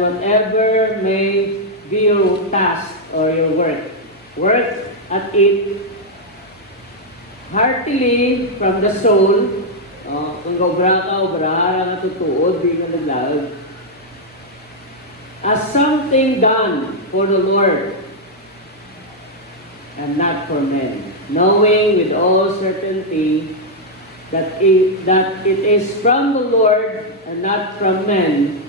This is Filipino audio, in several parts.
whatever may be your task or your work. Work at it heartily from the soul. Kung obra ka, obrahara nga tutuod, di ka naglaag. As something done for the Lord and not for men, knowing with all certainty that it is from the Lord and not from men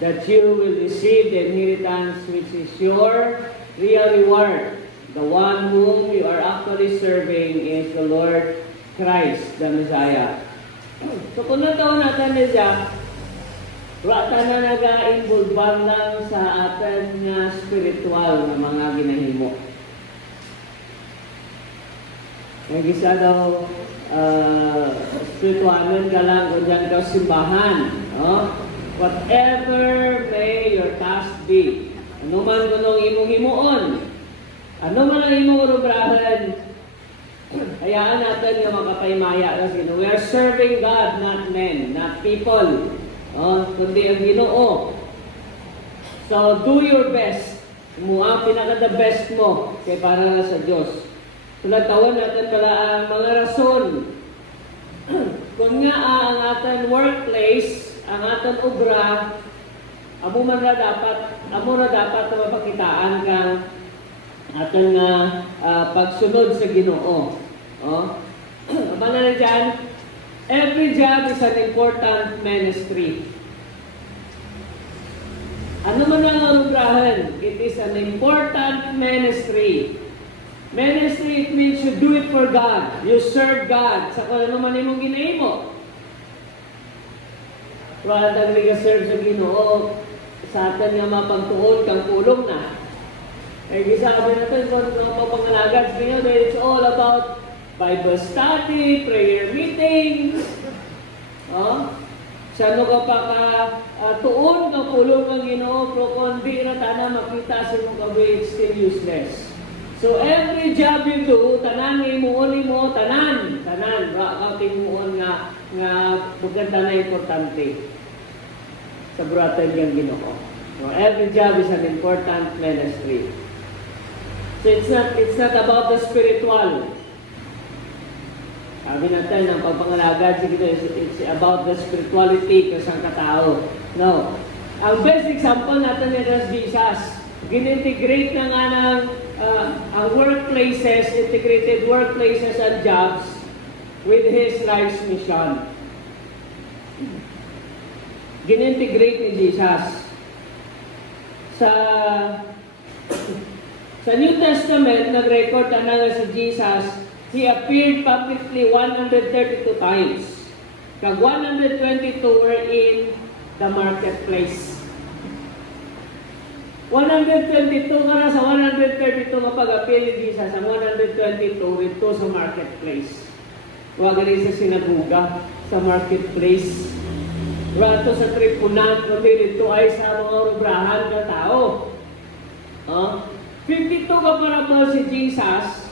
that you will receive the inheritance which is your real reward. The one whom you are actually serving is the Lord Christ, the Messiah. So kung nataon natin niya, wata na nag-involve lang sa atin na spiritual na mga ginahimo. Nag-isa daw, spiritualin ka lang kung dyan ka simbahan. No? Whatever may your task be. Ano man kunong imong himuon. Ano man ang imong rubrahan. Hayaan natin yung makapaymaya kasi we are serving God, not men, not people. Kundi ang Ginoo. So do your best. Ang pinaka-the best mo kay para sa Diyos. Tunatawan natin pala ang mga rason. Kung nga ang ating workplace, ang ating obra, amo na dapat na mapakitaan kang ating pagsunod sa Ginoo. Mana na dyan, every job is an important ministry. Ano man ang obrahan? It is an important ministry. Ministry, it means you do it for God. You serve God. Sa kung ano man imong ginahimo. Wala tayong nag-serve sa Ginoo. Sa atin nga mapagtuon kang kulong na. Kaya gisabi natin kung mga papangalagad sa Ginoo, it's all about Bible study, prayer meetings. Sa ano ka pa tuon ng kulong ng Ginoo, pero kung di na tana makita sa mong kabi, it's still useless. So every job you do, tanan imuon mo, tanan, rakating muon nga maganda na importante sa buratan yung Ginoo. So every job is an important ministry. So it's not about the spiritual. Sabi natin, ang pagpangalagad, it's about the spirituality kasang katao. No. Ang best example natin is Jesus. Ginintegrate na nga ng ang workplaces, integrated workplaces and jobs with His life's mission. Ginintegrate ni Jesus. Sa New Testament, nag-record na si Jesus, He appeared publicly 132 times. Kag 122 were in the marketplace. 122 nga sa 132 nga pag-appeal ni Jesus, ang 122 ito sa marketplace. Huwag rin sa sinaguga, sa marketplace. Rato sa tripunan, kundi dito ay sa mga rubrahan na tao. 52 ka parabol si Jesus,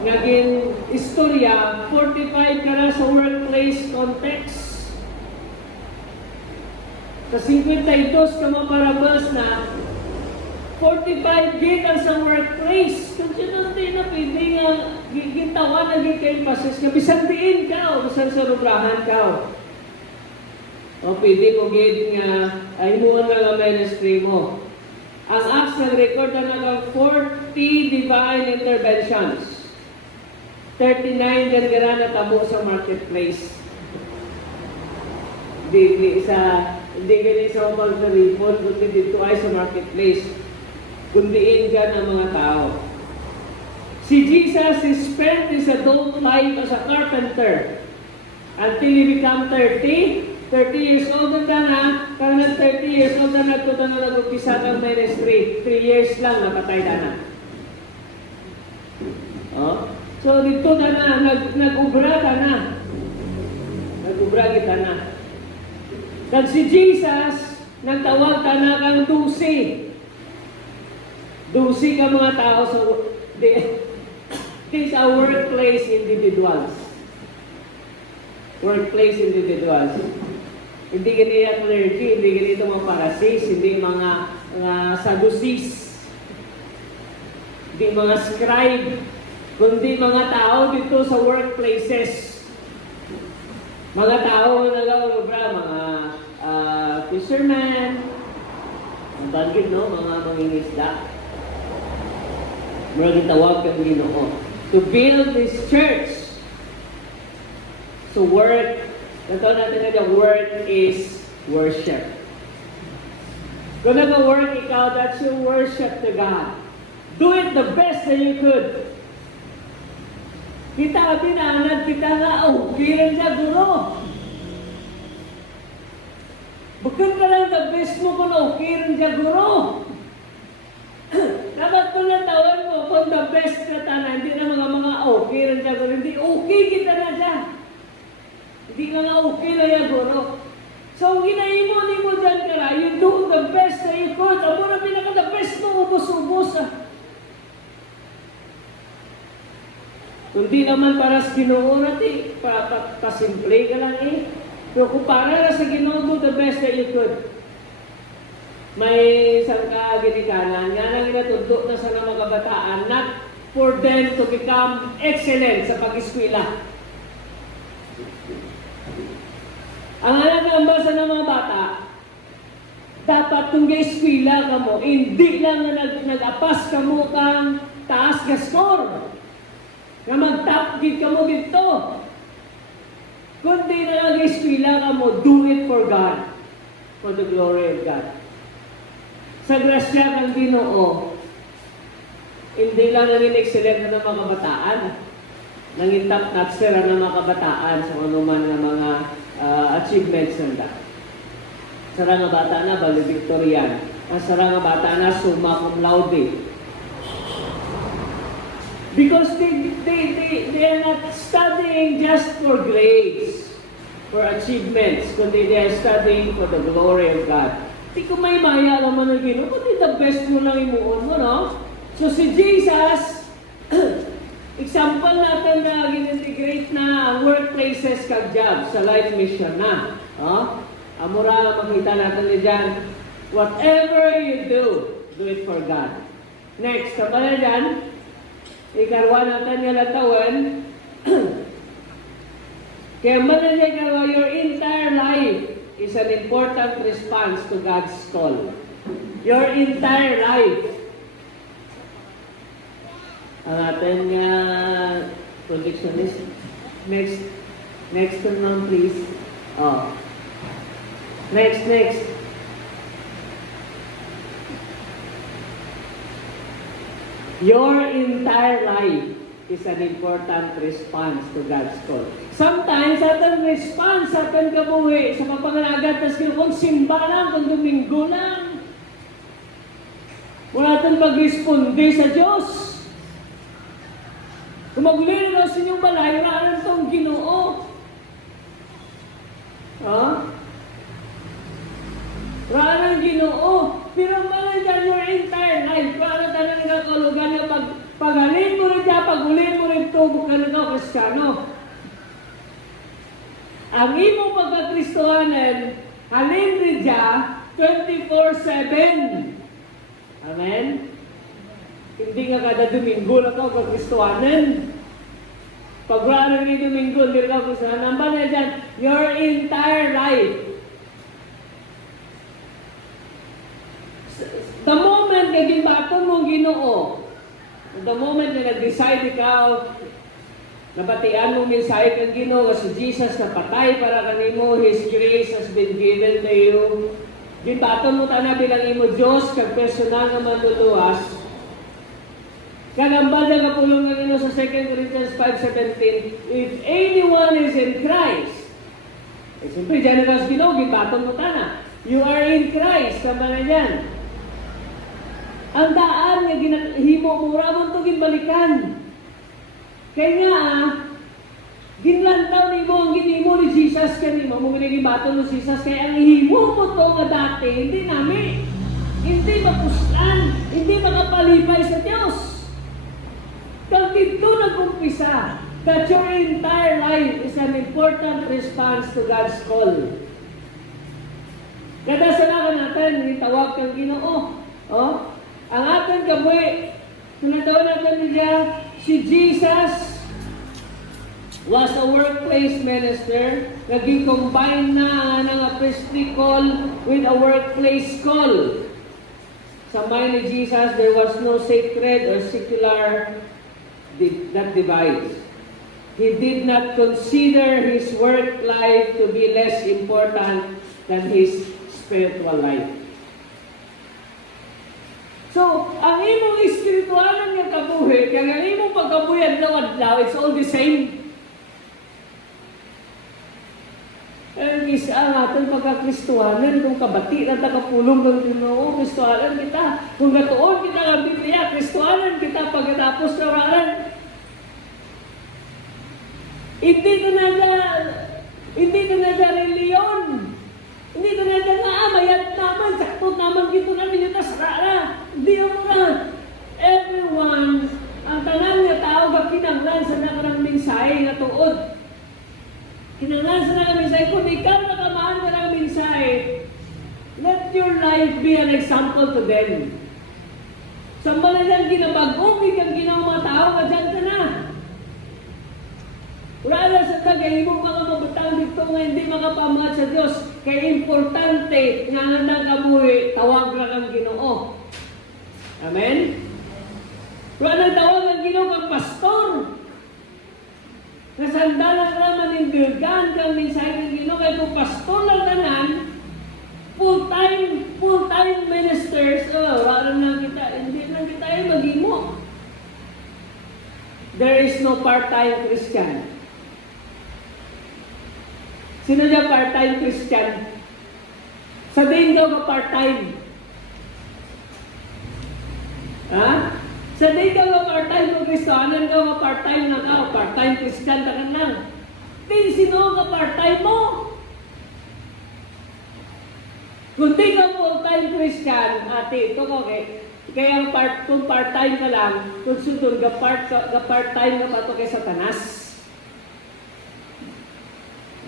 naging istorya, 45 ka na sa workplace context. Sa 52 ka mga parables na 45 gig ang sa workplace. Kung sino din na pwede nga gintawan na gig-emphasis nga bisan diin ka o bisan sa rubrahan ka. O pwede mo gid nga himuon nga ministry mo. Ang Acts nag-record na 40 divine interventions. 39 ganira na tabo sa marketplace. Hindi ganyan sa pag-report, kundi dito ay sa marketplace. Kundiin ka ng mga tao. Si Jesus spent his adult life as a carpenter until he became 30 years old na karena 30 years old na nag-upisa ng ministry. 3 years lang napatay na. So dito nag-ubra ka na. Nag-ubra kita na. Kag si Jesus, nagtawag ka na kang 12. 12 ka mga tao sa these are workplace individuals. Workplace individuals. Hindi ganito clergy, hindi ganito mga Pharisees, hindi mga Sadducees, hindi mga scribe, kundi mga tao dito sa workplaces. Mga tao na nag-aurobra, mga fishermen, ang banggit, no? Mga mangingisda. Murag tawag kang Ginoo. To build this church. So work, ito natin na work is worship. Kung nag-work ikaw, that's your worship to God. Do it the best that you could. Kita ka pinanad, kita nga, kiran siya, guro. Bukod ka lang the best mo kung kiran siya, guro. Dapat kung natawan mo, kung the best ka na, hindi na mga kiran siya, guro. Hindi, okay kita na siya. Hindi nga okay na yan, guro. So, ginaimo ni mo dyan ka na, you do the best that you could. Amo na pinaka the best mo, ubos-ubos. Kundi naman para sa Ginoo natin, pasimple ka lang eh. Pero kung para sa Ginoo, do the best that you could. May isang kaginikanan, nga nang inatudlo na sa mga kabataan, not for them to become excellent sa pag-eskwela. Ang basa ng mga bata, dapat kung ga-eskwela ka mo, hindi lang na nag-apas ka mo kang taas ka score. Na mag-top gig ka mo dito. Kundi na nag-eskwela ka mo, do it for God. For the glory of God. Sa grasya kang Ginoo, hindi lang naging excellent na ng mga kabataan, naging top-notcher na ng mga kabataan sa anuman ng mga achievements nila. Sarang nga bata na, valedictorian. Ang sarang nga bata na, summa cum laude. Because they are not studying just for grades, for achievements, kundi they are studying for the glory of God. Di ko may maya naman ng Ginoo, kundi the best mo lang imuon mo, no? So si Jesus, example natin na gin-integrate na ang workplaces kag job sa life mission na. Amura makita natin ni dyan, whatever you do it for God. Next, tama na dyan, ikarwa natin nga latawan, kaya mananya ikarwa, your entire life is an important response to God's call. Your entire life. Ang ating prediction is, next turn on please. Next. Your entire life is an important response to God's call. Sometimes, ating response, ating kabuhi, sa papangalagat, tas kung simba lang, kung Domingo lang. Wala ating mag-responde sa Diyos. Kung magulin na sa inyong balay, naalan itong Ginoo. Raan ang Ginoo. Pero dyan your entire life, para talaga nagkakulugan na paghalin mo rin dyan, pagulin mo rin ito, bukan ito, Kristiyano. Ang imong pagkakristohanan, halin rin dyan, 24/7. Amen? Hindi nga kada Domingo na ito, pagkakristohanan. Pag raan rin Domingo, hindi ka kristohanan. Ba na dyan, your entire life. The moment na ginbaton mong Ginoo, the moment na nag-decide ikaw, nabatian mo mensahe kang Ginoo, kasi Jesus na patay para kanimo, His grace has been given to you. Ginbaton mo tana bilang imo Diyos, kag personal na manluluwas. Kanambal na kapulong ng Ginoo sa 2 Corinthians 5:17, if anyone is in Christ, siyempre dyan na kasi Ginoo, ginbaton mo tana. You are in Christ, tama na dyan. Ang daan nga ginahimo mo ramon to ginbalikan. Kaya nga ginlantaw ni mo ang ginimo ni Jesus kanimo mo ginibaton ni Jesus kaya ang himo mo to nga dati hindi nami hindi mapuslan, hindi makapalipay sa Dios. Kag dito nag-umpisa that your entire life is an important response to God's call. Kada sa nga natin, nitawag kang Ginoo. Oh? Ang ating kabuhi, tunataon natin niya, si Jesus was a workplace minister. Naging combine na ng priestly call with a workplace call. Sa mind ni Jesus, there was no sacred or secular that divides. He did not consider his work life to be less important than his spiritual life. So, ang imong espiritualan nga kabuhi, kaya ang imong pagkabuhi adlaw-adlaw, it's all the same. Ang isa natin pagka-Kristuhanan, kung kabati na takapulong ng Ginoo, Kristuhanan kita. Kung gatuon kita ng Biblia, Kristuhanan kita pagkatapos na oraran. Hindi ka na reliyon. Hindi ka na mayat naman, saktot naman dito na minita sa rara. Hindi mo na. Everyone, ang tanan nga tao, kinanglan sa nakarang mensahe na tuod. Kinanglan sa nakarang mensahe, kung ikaw nakamaan ka ng mensahe, let your life be an example to them. Sa manalang ginabagong, ikang ginawa mga tao, kadyan ka na. Wala na sa tagay mo mga mabutang dito nga hindi makapamangat sa Diyos. Kaya importante nga ng kabuhi, tawag lang ang Ginoo. Amen? Wala na tawag ang Ginoo kang pastor. Kasandalan ka manindirgan kang mensahe ng Ginoo. Kaya kung pastor lang tanan, full-time ministers, wala na kita, hindi na kita mag-imo. There is no part-time Christian. Sino niya part-time Christian? Sabihin daw ka part-time. Ha? Sabihin daw ka part-time kung Kristohanan daw ka part-time na ka, part-time Christian ka lang. Di, sino ka part-time mo? Kung di ka full-time Christian, ate, ito ko, kaya kung part-time ka lang, kung sundon ka part-time ka pa ito kay Satanas.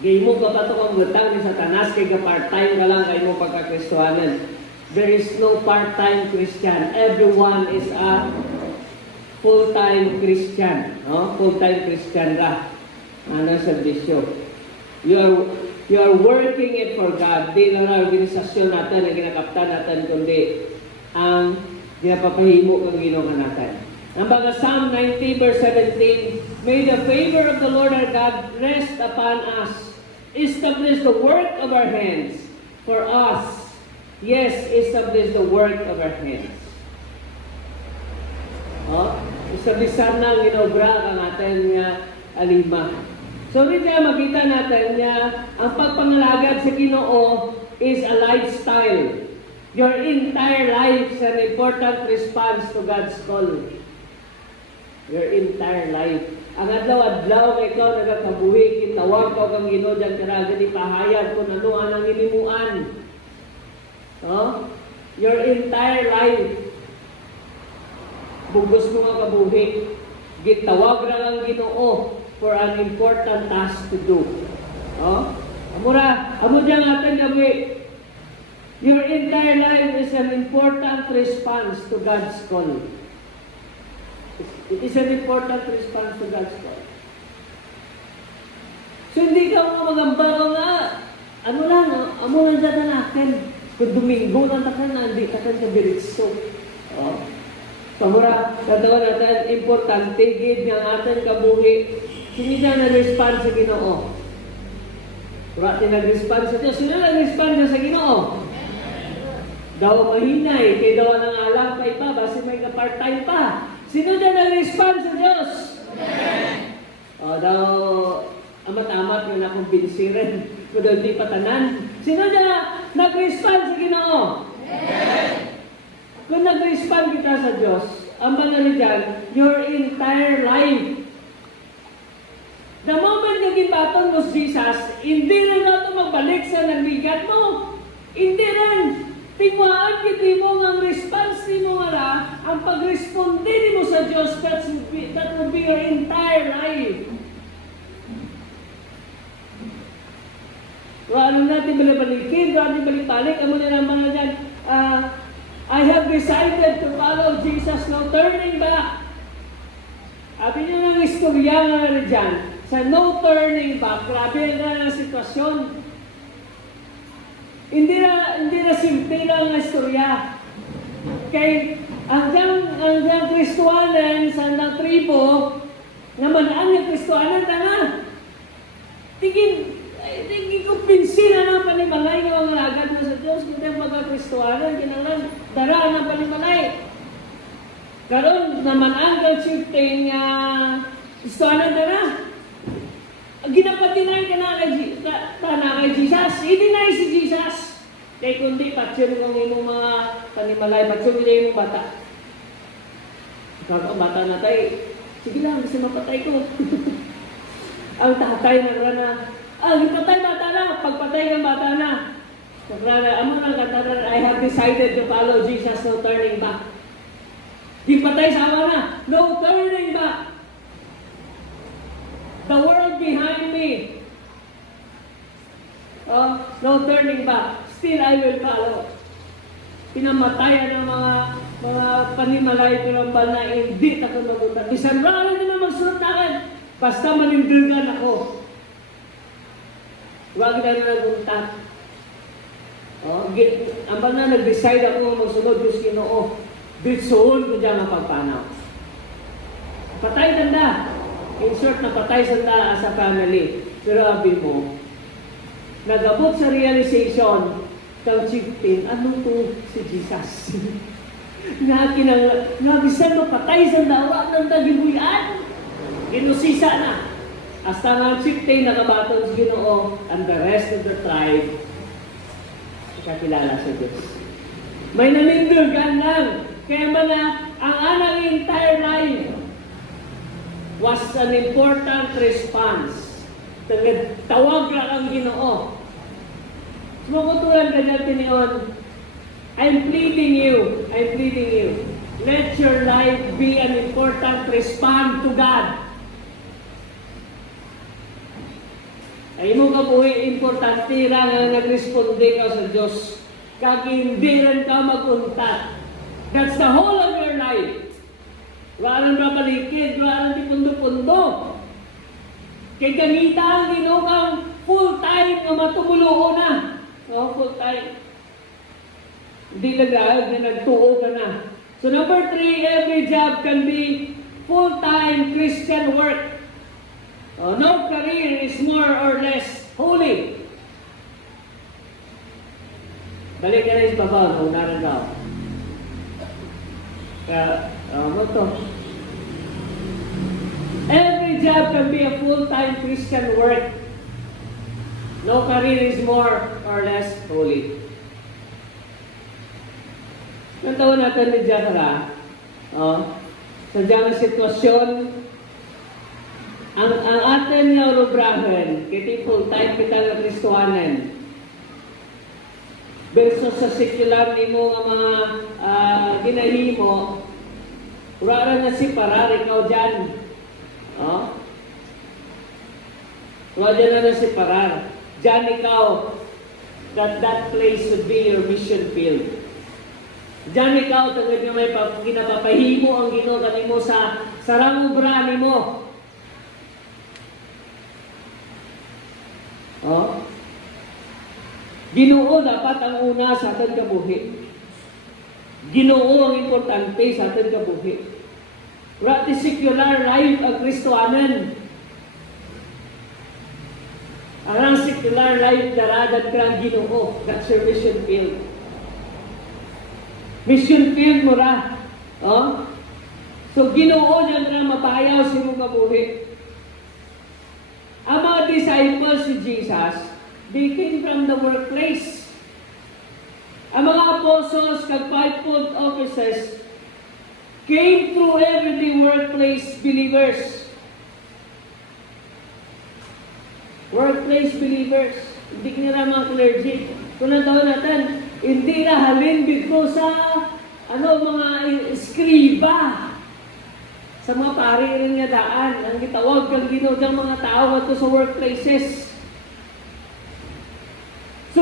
Gay mo ka ba ito kung gutang ni Satanas, kaya part-time ka lang kayo mo pagka-Kristohanan. There is no part-time Christian. Everyone is a full-time Christian. No? Full-time Christian ka. Ano sa bisyo? You are working it for God. Di na lang organisasyon natin na ginakaptan natin, kundi ang ginapapahimo kang ginawa natin. Ang mga Psalm 90 verse 17, may the favor of the Lord our God rest upon us. Establish the work of our hands for us. Yes, establish the work of our hands. Establish sana ang inobra ang ating alima. So rin na makita natin na ang pagpangalagad sa Ginoo is a lifestyle. Your entire life is an important response to God's call. Your entire life. Ang adlaw-adlaw nga ikaw nagakabuhi, kitawag ka kang Ginoo dyan karagan ipahayag kung ano ang inimuan. Your entire life. Bugos mo nga kabuhi. Gitawag ra ang Ginoo for an important task to do. Amo dyan natin gabi. Your entire life is an important response to God's call. It is an important response to God's call. So hindi ka magambaro nga, amo lang dyan natin. Kung Domingo lang takan na, hindi takan ka diritso. Pamura, tatawa natin, importante, gid ng ating kabuhi. Sino dyan na-respond sa Ginoo? Wala nag-respond sa Diyos. Sino nag-respond sa Ginoo? Daw mahinay, kay daw ng alam pa iba, basi may ka-part-time pa. Sino dyan nag-respond sa Diyos? Daw, amat-amat yung nakumbinsi rin. Kung daw di patanan. Sino dyan nag-respond sa Ginoo? Kung nag-respond kita sa Diyos, ang manali dyan, your entire life. The moment na gibaton mo si Jesus, hindi rin na ito magbalik sa nagbigat mo. Hindi rin. Tingwaan kiti mo ang response ni mo nga ang pag-responde mo sa Diyos, that will be your entire life. Wala natin balik-balikid, wala natin balik-balik. Amo na naman na dyan, I have decided to follow Jesus, no turning back. Abi nyo ng istorya nga na dyan, sa no turning back, grabe na ang sitwasyon. Hindi na simple lang ang istorya. Kay hanggang Kristuanan sa tribo, naman ang Kristuanan na tingin ko pinsin na panimalay ng mga lagad mo sa Diyos, kundi mga Kristuanan, kinalang daraan ng panimalay. Karon naman ang chieftain nga Kristuanan na ginapatinay ka na kay Jesus. I-deny si Jesus. Kaya kundi, patsyon kong imong mga panimalay, patsyon nila imong bata. Ikaw bata na tayo, sige lang, gusto mapatay ko. Ang tatay nagrana, ipatay bata na, pagpatay ng bata na. Nagrana, amo nang kataran, I have decided to follow Jesus, no turning back. Ipatay sama na, no turning back. The world behind me. No turning back. Still I will follow. Pinamatayan ng mga panimalay pinambal na hindi ako magutan. Bisan rara naman magsunod na akin. Basta manindigan ako. Huwag na naguntat. Ambal na nag-decide ako magsunod Diyos Ginoo. Bitsoon ko dyan ang pagpanaw. Patay tanda. In short, napatay sanda sa family. Pero abi mo, nagabot sa realization ng chieftain, ano to si Jesus? Nabisan mapatay sanda, wak nang nagibuyan. Inusisa na. Hasta nga chieftain nakabaton sa Ginoo and the rest of the tribe kakilala sa Diyos. May namindugan lang. Kaya mga ang anang entire life was an important response. Tawag lang ang Ginoo. Sumukutulan ka dyan tiniyon. I'm pleading you. Let your life be an important response to God. Ay mo ka buhay importante lang ang nag-responde ka sa Diyos. Kag hindi rin ka mag-untat. That's the whole of your life. Wala nang babalikid, wala nang tipundo-pundo. Kay ganita ang ginukang full-time na matumulo na. Full-time. Hindi nag-aag na nagtuo ka na. So number 3, every job can be full-time Christian work. No career is more or less holy. Balik ka na sa babaw, kung naragaw. Ano to? Every job can be a full-time Christian work. No career is more or less holy. Nantawan natin ni Jahra, sa diyang sitwasyon, ang atin nga rubrahan, kiti full-time kita nga Kristuanan, versus sa secular nimo nga mga ginahimo, urara na si parar, ikaw dyan. Wala dyan na si parar. Dyan ikaw, that place should be your mission field. Dyan ikaw, tagad nyo may ginapapahimo ang Ginoo kanimo sa sarangubra nimo. Ginoo dapat ang una sa ating kabuhi. Ginoo ang importante sa ating kabuhi. Rati secular life ang Kristoanan. Ang secular life daradat kang Ginoo. That's your mission field. Mission field mo ra. So Ginoo niya na mapayaw sa imong kabuhi. Ang mga disciples ni Jesus, they came from the workplace. Ang mga apostles, kag fivefold officers, came through everyday workplace believers. Workplace believers. Hindi nila mga clergy. Kung natawag natin, hindi na halin dito sa mga skriba. Sa mga pari rin nga daan, ang gitawag kang Ginoo dang mga tao ato sa workplaces.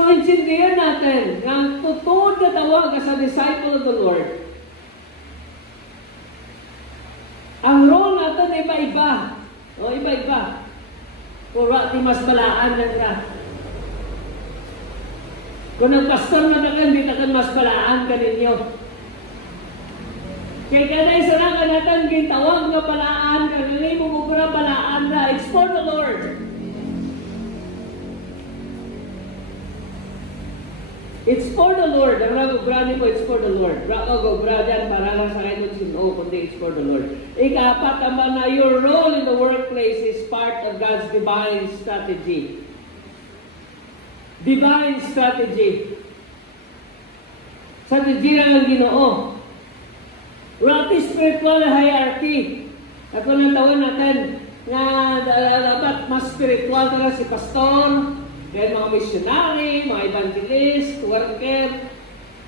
So, intindihan natin na totoo na tawag ka sa disciple of the Lord. Ang role natin iba-iba. O, iba-iba. Pura, di mas balaan na ka. Kung nagpastor na ka, hindi na kan mas balaan ka ninyo. Kaya kanay sa lang natin, gintawag nga balaan ka, hindi mo mukura balaan na. It's for the Lord. It's for the Lord. Ang rago-brani mo, it's for the Lord. Rago-brani para lang sa kayo sino, kundi it's for the Lord. Ikapat naman na your role in the workplace is part of God's divine strategy. Divine strategy. Strategy lang ang Ginoo. Rati spiritual hierarchy. Ako nang tawin natin na dapat mas spiritual talaga si pastor, then mga missionary, mga evangelist, worker,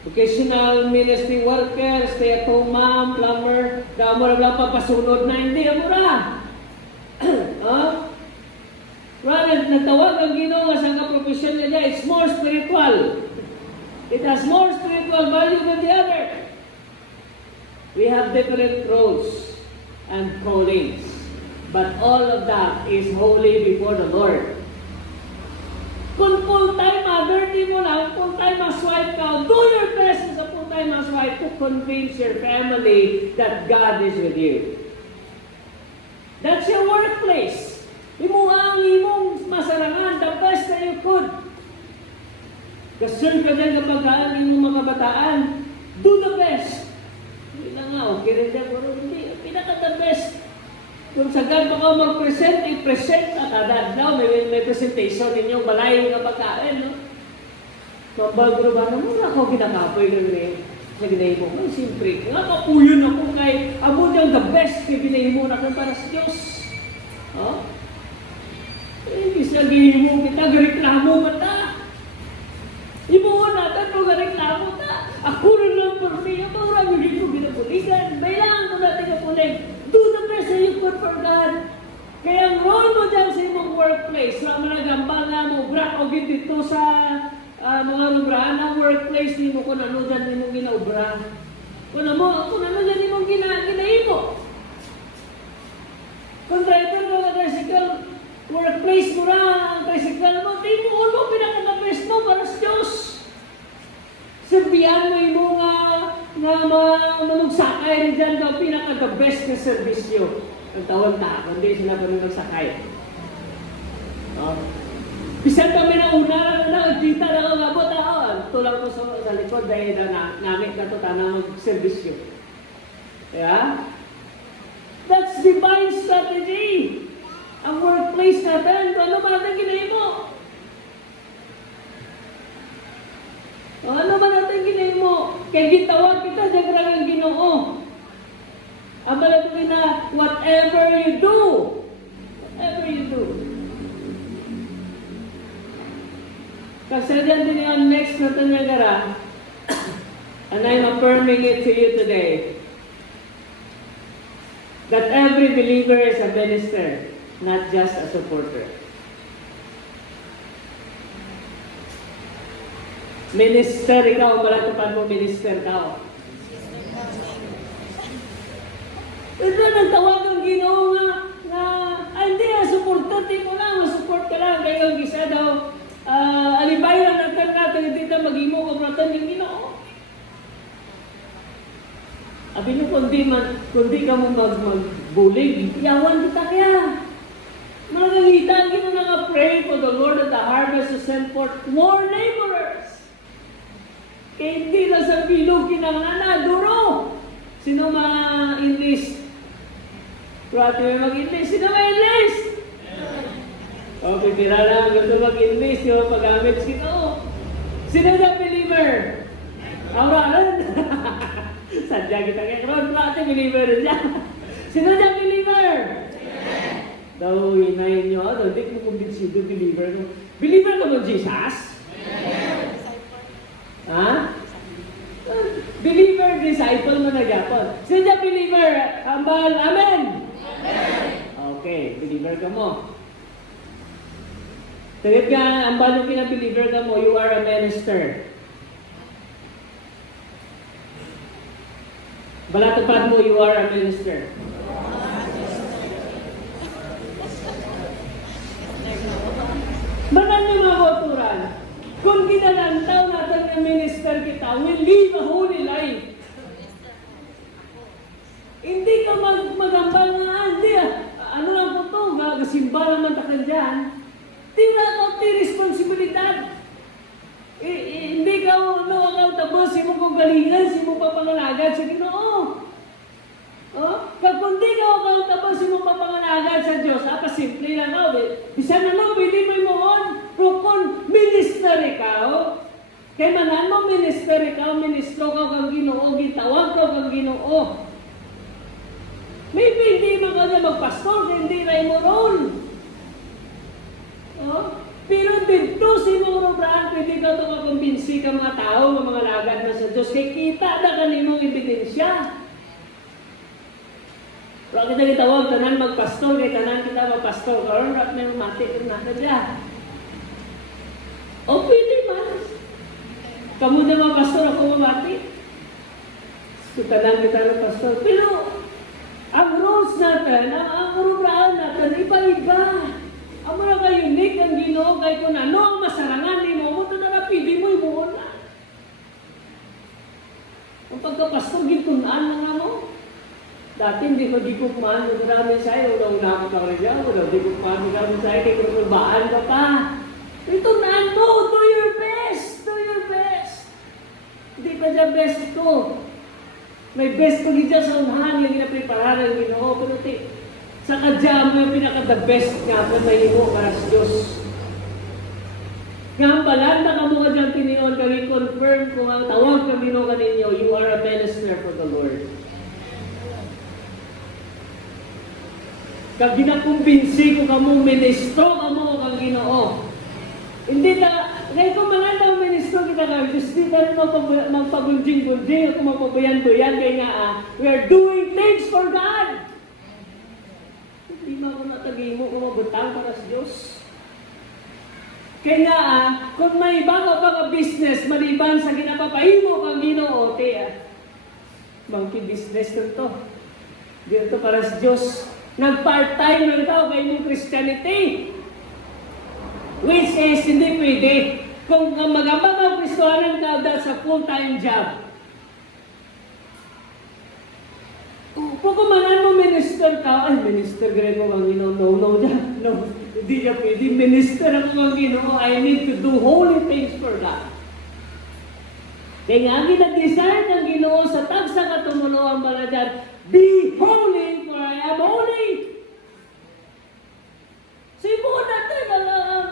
vocational ministry worker, stay-at-home mom, plumber, damo na lang papasunod na hindi, amura. Rather, natawag ang Ginoo sa profession niya, it's more spiritual. It has more spiritual value than the other. We have different roles and callings, but all of that is holy before the Lord. Kung full-time mother, di mo lang, full-time housewife ka, do your best as a full-time housewife to convince your family that God is with you. That's your workplace. Imong masarangan, the best that you could. Kasyon ka dyan kapag imong mga bataan, do the best. Hindi na nga, okay rin dyan, pero hindi, pinaka-the best. Kung sagad pa ka mag-present, i-present at adadlaw, may presentation ninyong balay nga pagkain, no? So, bago ba naman ako ginakapoy ng sa ginahin mo? Ay, siyempre, nga kapuyon ako kay, amo dyan the best kay ginahin mo na para sa Diyos. Oh? Eh, isa ginahin mo kita, gareklamo ba ta? Imuha natin kung gareklamo ta. Ako rin lang for me, ito rin hindi ko ginapuligan. Bailangan ko natin kapulig. Do the best that you could for God. Kaya ang role mo dyan sa imong workplace, na managambal na mo, brak o dito sa mga lubrahan ng workplace, di mo kung ano dyan imong ginaubra. Kung ano dyan imong ginahin mo. Kung driver mo na tricycle, workplace mo na ang tricycle mo, di mo ulo, pinaka-best mo para sa Diyos. Serbihan mo yung mga magsakay rin dyan daw, pinaka-the best na servisyo. Ang tawag ta, hindi sila pa rin magsakay. Bisan kami na una, nakagkita na ako, abot ako. Tulang ko sa likod dahil namin na ito na mag-servisyo. Yeah? That's divine strategy. Ang workplace natin, ano ba natin ginahin mo? Ano ba natin ginahin mo? Kaya gitawag kita, diyagrang ang Ginoo. Ang malatuloy na, whatever you do, kasi dyan din yung next na tanagara, and I'm affirming it to you today, that every believer is a minister, not just a supporter. Minister ikaw, malatupan mo minister ka. Ito nagtawag ang Ginoo nga hindi, supporter, di mo lang, support ka lang, kayo ang gisa daw, alibayan natin, hindi na mag-imo kung natin yung Ginoo. Abi nyo, kundi ka mo magbulig, iyawan kita kaya. Malagangitan, kita na nga pray for the Lord of the harvest to send forth more laborers. Kaya hindi na sa bilog kinangana, duro. Sino ma-enlist? Prati may mag-enlist. Sino ma-enlist? O, pipira lang, gusto mag-enlist, yung pag-gamit sino? Sino na believer? Awaran. Sadya kita kaya karon, prati believer niya. Sino na believer? Daw, hinayin nyo, daw, di mo kumbinsido believer. Believer ka mo, Jesus? Ha? Believer, disciple mo na gapon. Sino na believer? Hambal, amen? Okay, believer ka mo. Tagad ka, ang balong pinag-believer ka mo, you are a minister. Balatupad mo, you are a minister. Manan ni mga kauturan, kung ginalantaw natin ng minister kita, we live a holy life. Hindi ka magambal nga, hindi ano lang po ito, gasimba naman ta ka dyan. Tira ka ti responsibilidad. Hindi ka accountable, si mo kong galingan, si mo papangalagad sa Ginoo. Kag kung di ka accountable, si mo papangalagad sa Diyos, simple lang ako. Bisan na pwede mo imoon, kung minister ikaw, kay manan mo minister ikaw, ministro ka kang Ginoo, gitawag ka kang Ginoo. Maybe hindi mo ka na magpastor, hindi na mo ron. Pero dito si Moro Brand, pwede ka ito kakumbinsi ka mga tao, mga lagad na sa Diyos. Kaya kita na kanimong ebidensya. Pero kita kitawag, tanan magpastor, kaya tanan kita magpastor. Karoon, rak na yung mati, kung nasa dyan. O pwede man. Kamu na magpastor, ako mamati. So tanan kita magpastor. Pero, ang rules natin, ang urubraan natin, iba-iba. Ang mga ka-unique ang Ginoo, kay kung ano ang masarangan ni mo, ito na napili mo, imuon na. Ang pagkapastor, gintunaan na nga mo. Dati hindi ko di kumaan, marami sa'yo, una ako pa rin yan, di ko kumaan, marami sa'yo, kay kung nabaan ka pa. Gintunaan mo, do your best, do your best. Hindi pa dyan best ko. May best ko dyan sa unahan, yung ginapreparahan ng Ginoo, pero sa kadyam mo yung pinaka-the best nga kung mahimo para sa Diyos. Nga pala, nakamu ka dyan tiniyon, kami confirm kung ang tawag kami no kaninyo, you are a minister for the Lord. Kag ginakumbinsi ko kamo ministro kamo kang Ginoo. Hindi ta, ngayon kung mga daw ministro kita ka, just di ka rin magpabunjing-bunjing, kung magpabayan-buyan, kaya nga, we are doing things for God. Hindi mo ako natagimo kung mabutang para sa Diyos. Kaya nga, kung may bago ka business, maliban sa ginapapahimo kang Ginoo, monkey business to. Dito para sa Diyos. Nag-part-time lang daw kay mong Christianity. Which is, hindi pwede. Kung magabang ang Kristohanan ka dahil sa full-time job. Kung kumanan mo minister ka, ay, minister, gano'n ko kang Ginoo. No, hindi niya pwede. Minister ako kang Ginoo. I need to do holy things for God. Kaya nga, ginag-design ng Ginoo sa tagsa katumuloan pala dyan, be holy for I am holy. So, ibuon natin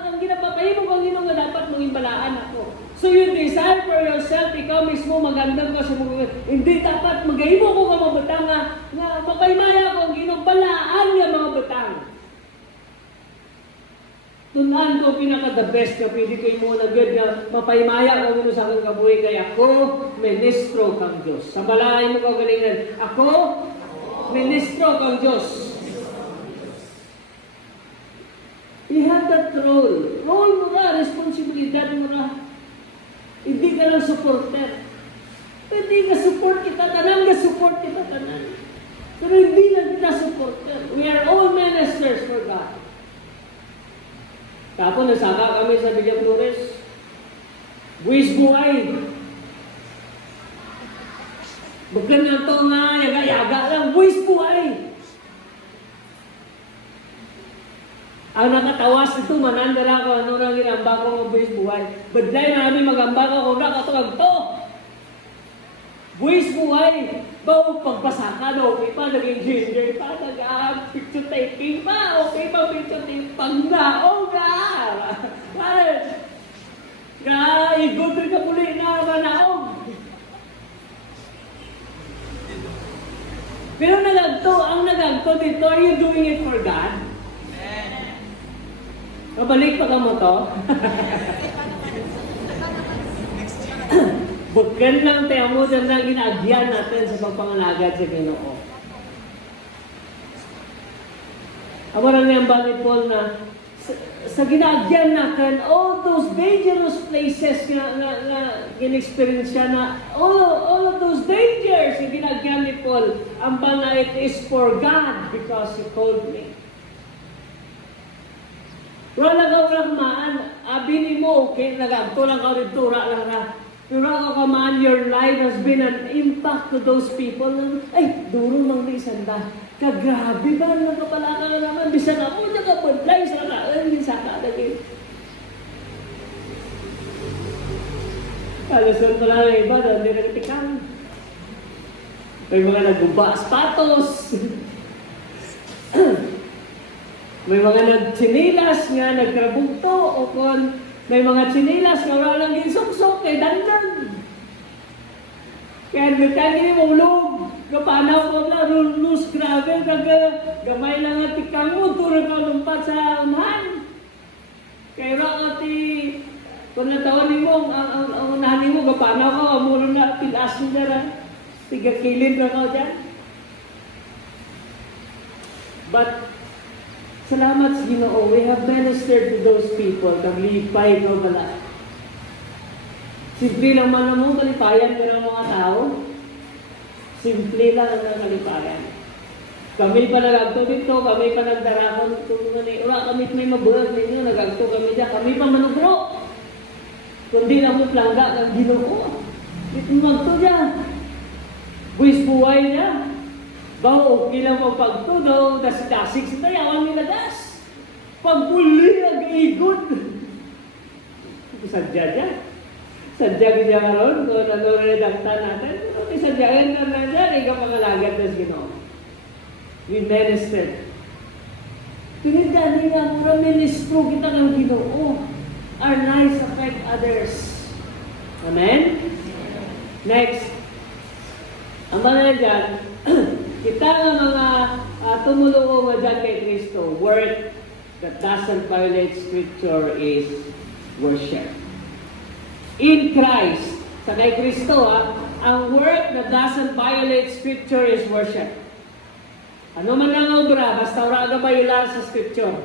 ang ginapapahimo kang Ginoo nga dapat mong imbalaan ako. So, you desire for yourself, ikaw mismo magandang ka sa mga, hindi dapat magahimo ko ka mga batang nga mapaymaya ko ang Ginoo, balaan nga mga batang. Tunan ko pinaka-the best na pwede ko yung mga good na mapaymaya ko sa aking kabuhi kay ako, ministro kang Diyos. Sa balaay mo ko galingan, ako, ministro kang Diyos. You have that role. Role mo na, responsibilidad mo na. Hindi ka lang supporter. Pwede ka support kita, support kita, tanan. Pero hindi lang kita supporter. We are all ministers for God. Tapos nasaka kami sa Villa Flores. Buwis buhay. Bukan na ito nga, yaga-yaga lang. Buwis buhay. Ang nakatawas ito, manandala ko, ano lang ginamba ko ng buwis buhay. Badlay na namin magamba ko, kung nakatulag to. Buwis buhay. Bawo pagpasaka na, okay pa, naging ginger pa, nag-picture taking pa, okay pa, picture taking pang naong ka. Parang, igod rin ka muli na naong. Pero ang nagagto dito, are you doing it for God? Mabalik pa ka mo to? Bukan lang tayo mo dyan na ginagyan natin sa pagpangalagad sa Ginoo. Awaran niya ang Bani Paul na sa ginagyan natin, all those dangerous places na in-experience siya na all of those dangers yung ginagyan ni Paul, ang bala, it is for God because He called me. Wala ka maan, abini mo, okay, nagagto lang ka rin, tura lang na. Pero ako kamaan, your life has been an impact to those people. Ay, duro mang lisan ba? Kagrabe ba? Nakapala ka naman. Bisan ako, nakapunlay sa kaan. Minsan ka lagi. Kalasan ko lang iba, hindi nagtikan. May mga naguba, sapatos. May mga nagtsinilas nga, nagkrabugto, o kung may mga tsinilas nga wala lang ginsuksok, kay dandan. Kaya nagkagini mo ulog, kapanaw ko na, rulus, grabe, gamay lang at ikang mo, turang ka lumpat sa unahan. Kaya rakati, kung natawan mo, ang unahan mo, kapanaw ka, amuro na, pilas mo dyan, tigakilin na ka dyan. But, salamat sa Ginoo, we have ministered to those people, kaglipay ko bala. Simple lang man mo, kalipayan ko ng mga tao. Simple lang ang kalipayan. Kami pa nagagto dito, kami pa nagdarakon dito. Ura kami may mabuhat ninyo, nagagto kami dyan. Kami pa manugro. Kundi lang mo plangga ng Ginoo. Dito magto dyan. Buwis buhay niya. Bao, ilang magpagtudo, dasig sa tayawan nilagas. Pagpuli, nag-iigod. Sadya dyan. Sadya ka ron, kung ano rin dagta natin. Pero sadyain ka na dyan, ikaw pangalagat na Ginoo. We ministered. Pinidani nga mura, ministro kita ng Ginoo. Our lives affect others. Amen? Next. Ang mga dyan, kita nga mga tumulong nga dyan kay Kristo, work that doesn't violate Scripture is worship. In Christ, sa kay Kristo, ang work that doesn't violate Scripture is worship. Ano man lang ang obra, basta wala ka bayula sa Scripture.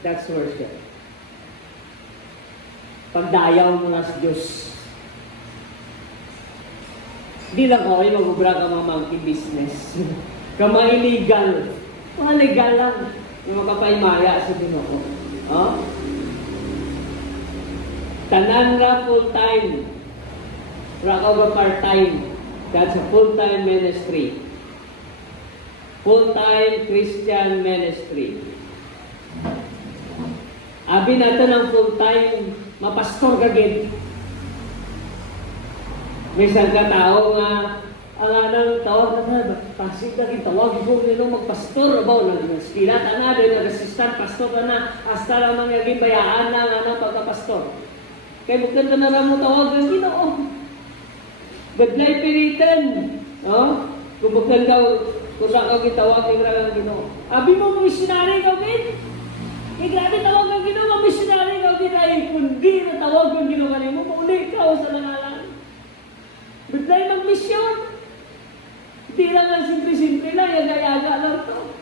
That's worship. Pagdayaw mo na sa Diyos. Di lang ako ay mag-ubra ka mga monkey business. Kama illegal. Mga legal lang. Yung makapaymaya sa Ginoo. Oh? Tanan ra full-time. Raka ba part-time. That's a full-time ministry. Full-time Christian ministry. Abi nato ng full-time, mapastor ka gid. May isang katao nga, ang anang tawag na, pasig na kitawag ko nila magpastor, ba, nag-skila ka na, nag-assistant pastor ka na, hasta lang naging bayaan na nga ng pagkapastor. Kaya bukod ka na lang mo tawag ng Ginoo. Gadlay pilitan, no? Kung bukod ka, kung saan ka kitawag ng Ginoo. Abi mo, missionary ka, Ben? Eh, grabe tawag ng Ginoo, missionary ka, Ben, ay kundi na tawag ng Ginoo ka mo, mauli ka, sa langalan. Bigay mag-misyon. Hindi lang ang simple-simple lang, yaga-yaga lang to.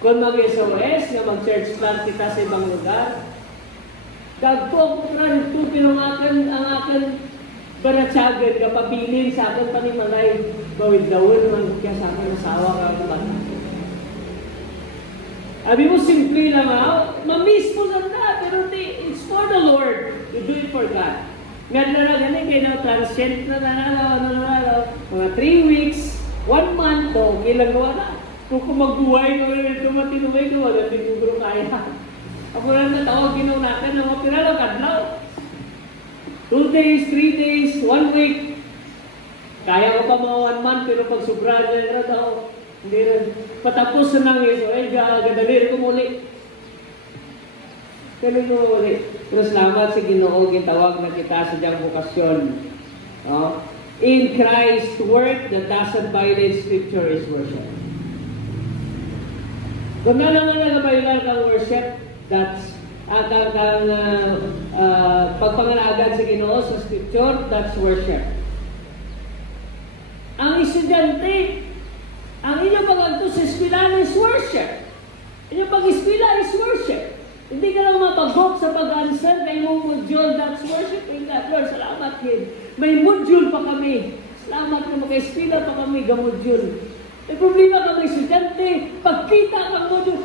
Kung mag-SOS, na mag-church plant kita sa ibang lugar, gagpo ako na ito, pero ang akin baratsagan, kapabilin sa akin panimalay, bawid-dawin, kaya sa akin asawa ka ba? Abi mo, simple lang ma-miss mo lang pero it's for the Lord. You do it for God. Ngayon na lang, kayo na transient na mga 3 weeks, 1 month, okay lang gawa na. Kung magbuhay mo rin ito, matinuway ko, wala din siguro kaya. Ako lang natawag, ginaw natin, mga pinalaw, kadlaw. 2 days, 3 days, 1 week. Kaya ko pa mga 1 month, pero pag sobra na daw, hindi rin. Patapos na nang iso, ay, gadali ko muli. Pero pero salamat sa Ginoo, gitawag na kita sa diyang bukasyon. Oh? In Christ, work that doesn't violate Scripture is worship. Kung na lang nagabaylan ng worship, that's pagpangalagan sa Ginoo sa Scripture, that's worship. Ang estudyante, ang inyong pag-agto sa eskwelahan is worship. Yung pag-eskwela is worship. Hindi ka lang mapag-book sa pag-answer kay mong module, that's worshiping God. Lord, salamat kid. May module pa kami. Salamat na maka-eskwela pa kami, ga-module. May problema kami estudyante, pagkita kang module,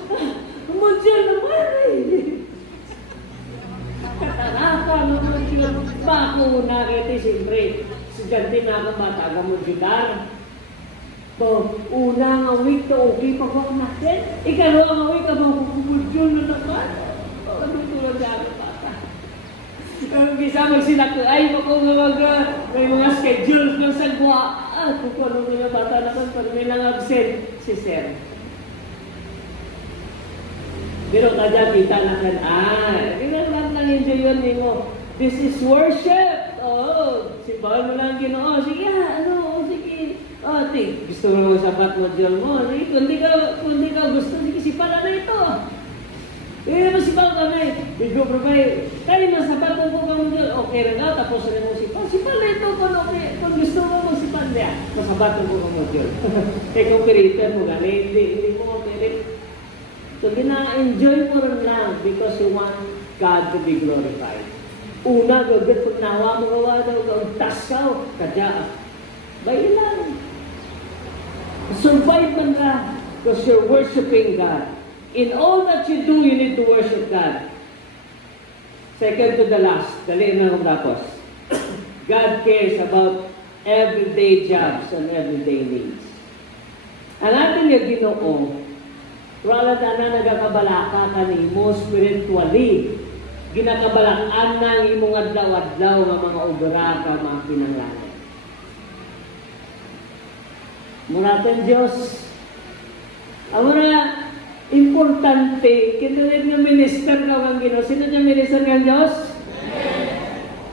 module naman eh. Kataraka, module. Bako na kiti, siyempre, estudyante na ako bata, ga-modular. So, una nga week to okay pa ko natin. Ikalawa nga week, module na naman. Tulad sa ako bata. Ang isa magsinakay mo kung may mga schedules ng sagwa. Kung ano mga bata naman, pag may nang absent, si Sir. Pero kada kita na kan, ginagawa lang enjoy yun mo. This is worship. Simbahan mo lang Ginoo. Sige, sige. Gusto mo sapat module mo. Sige, kung di ka gusto, sige, sipala na ito. Naman sipal ka na eh. Bigo, probay, kayo na sapat ko ka module. Okay na nga, tapos na mo sipal. Sipal na ito kung okay. Kung gusto mo sipal niya, masabat ko ka module. Kaya kung piritan mo, hindi mo pirit. So, gina-enjoy mo rin lang because you want God to be glorified. Una, gagad pag nawa mo gawa daw, gauntas ka, kadya. Bayi lang. Survive man ka because you're worshiping God. In all that you do, you need to worship God. Second to the last, dali na kung tapos. God cares about everyday jobs and everyday needs. Ang ating yung Ginoo, wala na nagakabalaka kanimo spiritually. Ginakabalakan na imong adlaw-adlaw nga mga obra ka mga kinanglanan. Muratan Diyos, ang mga importante, kinulit nga minister ka bang Ginoo. Sino niya minister ka Diyos?